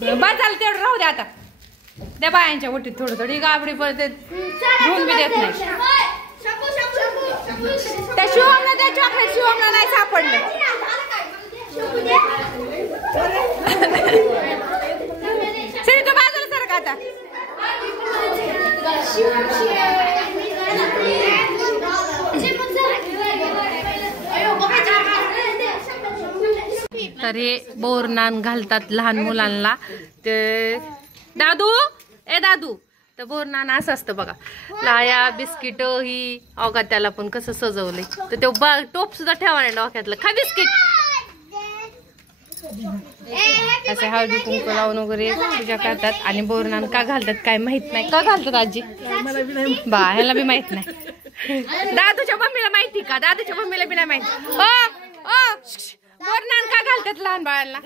बस झालं तेवढं राहू दे आता. त्या बायांच्या ओटीत थोडं थोडी गाबडी पडते घेऊन बी देत नाही. त्या शिवमला त्या चॉकलेट शिवमला नाही सापडलं. सरी तू बाजूला सारखा आता. तर हे बोरनान घालतात लहान मुलांना. ते दादू ए दादू तर बोरनान असं असतं बघा. लाया बिस्किट ही अवघा त्याला पण कसं सजवलंय. तर ते टोप सुद्धा ठेवा नाही डोक्यातलं. खा बिस्किट. असे हळदी कुंकू लावून वगैरे पूजा करतात. आणि बोरनान का घालतात काय माहित नाही. का घालतात आजी बा ह्याला बी माहित नाही. दादूच्या मम्मीला माहिती का? दादूच्या मम्मीला बी नाही माहिती. ओ ओ बोरनान का घालतात लहान बाळांना?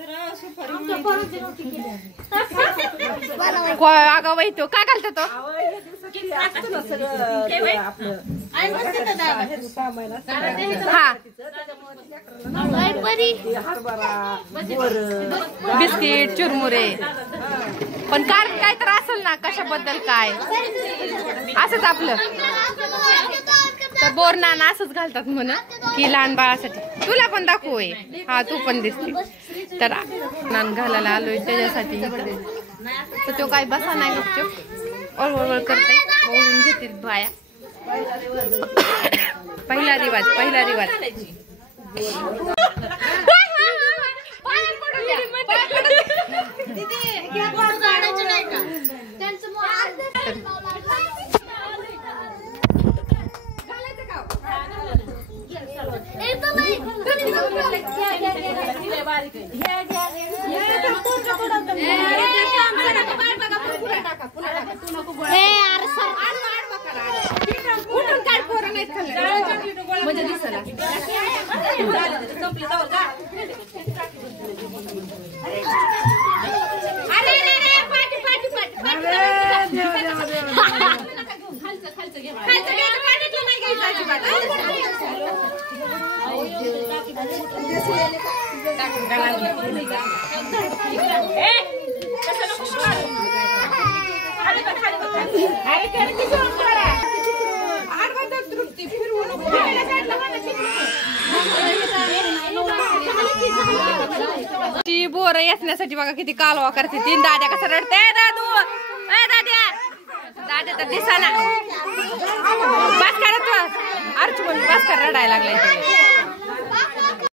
अगं बाई तो का घालतो तो? हा बिस्किट चुरमुरे पण कारण काय तर असेल ना कशाबद्दल काय असंच आपलं. तर बोरनान असंच घालतात म्हणून की लहान बाळासाठी. तुला पण दाखवूय. हा तू पण दिसते. तर नान घालायला आलोय त्याच्यासाठी. तर तो काय बसा नाही गपचूप ओळवळ करते. ओळून घेतील बाया. पहिला रिवाज पहिला रिवाज. म्हणजे दिसला ती बोर येण्यासाठी बघा किती कालवा करते. तीन दाद्या कसं रडते. दादू ए दाद्या दाद्या तर दिसाना. बस करत अर्च बस कर रडायला लागलाय.